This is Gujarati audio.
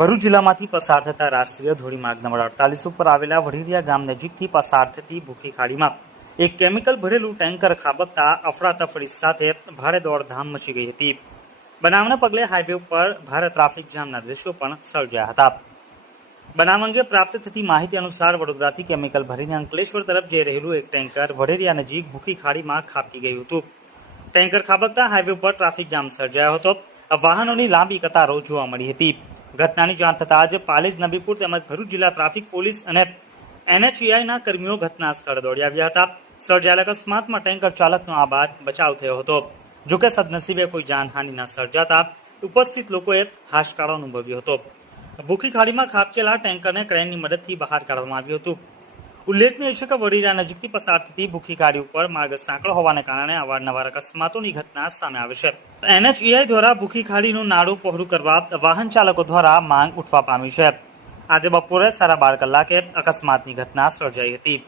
ભરૂચ જિલ્લામાંથી પસાર થતા રાષ્ટ્રીય ધોરીમાર્ગ નંબર અડતાલીસ ઉપર આવેલા વઢીરિયા ગામ નજીકથી પસાર થતી ભૂખી ખાડીમાં એક કેમિકલ ભરેલું ટેન્કર ખાબકતા અફડાતફડી સાથે ભારે દોડધામ મચી ગઈ હતી. બનાવના પગલે હાઈવે ઉપર ભારે ટ્રાફિક જામના દ્રશ્યો પણ સર્જાયા હતા. બનાવ અંગે પ્રાપ્ત થતી માહિતી અનુસાર વડોદરાથી કેમિકલ ભરીને અંકલેશ્વર તરફ જઈ રહેલું એક ટેન્કર વઢેરિયા નજીક ભૂખી ખાડીમાં ખાબકી ગયું હતું. ટેન્કર ખાબકતા હાઈવે ઉપર ટ્રાફિક જામ સર્જાયો હતો. વાહનોની લાંબી કતારો જોવા મળી હતી. ઘટનાની જાણ થતાં જ પાલેજ નબીપુર તેમજ ભરૂચ જિલ્લા ટ્રાફિક પોલીસ અને એનએચયુઆઈના કર્મીઓ ઘટના સ્થળે દોડી આવ્યા હતા. સર્જાયેલા અકસ્માતમાં ટેન્કર ચાલકનો આ બાદ બચાવ થયો હતો. જોકે સદનસીબે કોઈ જાનહાનિ ન સર્જાતા ઉપસ્થિત લોકોએ હાશકારો અનુભવ્યો હતો. ભૂખી ખાડીમાં ખાબકેલા ટેન્કરને ક્રેનની મદદથી બહાર કાઢવામાં આવ્યું હતું. ઉલ્લેખનીય છે કે વડીરા નજીકથી પસાર થતી ભૂખી ગાડી ઉપર માર્ગ સાંકળો હોવાને કારણે અવારનવાર અકસ્માતોની ઘટના સામે આવે છે. એનએચઈઆઈ દ્વારા ભૂખી ખાડીનું નાડું પહોળું કરવા વાહન ચાલકો દ્વારા માંગ ઉઠવા પામી છે. આજે બપોરે સાડા બાર કલાકે અકસ્માતની ઘટના સર્જાઈ હતી.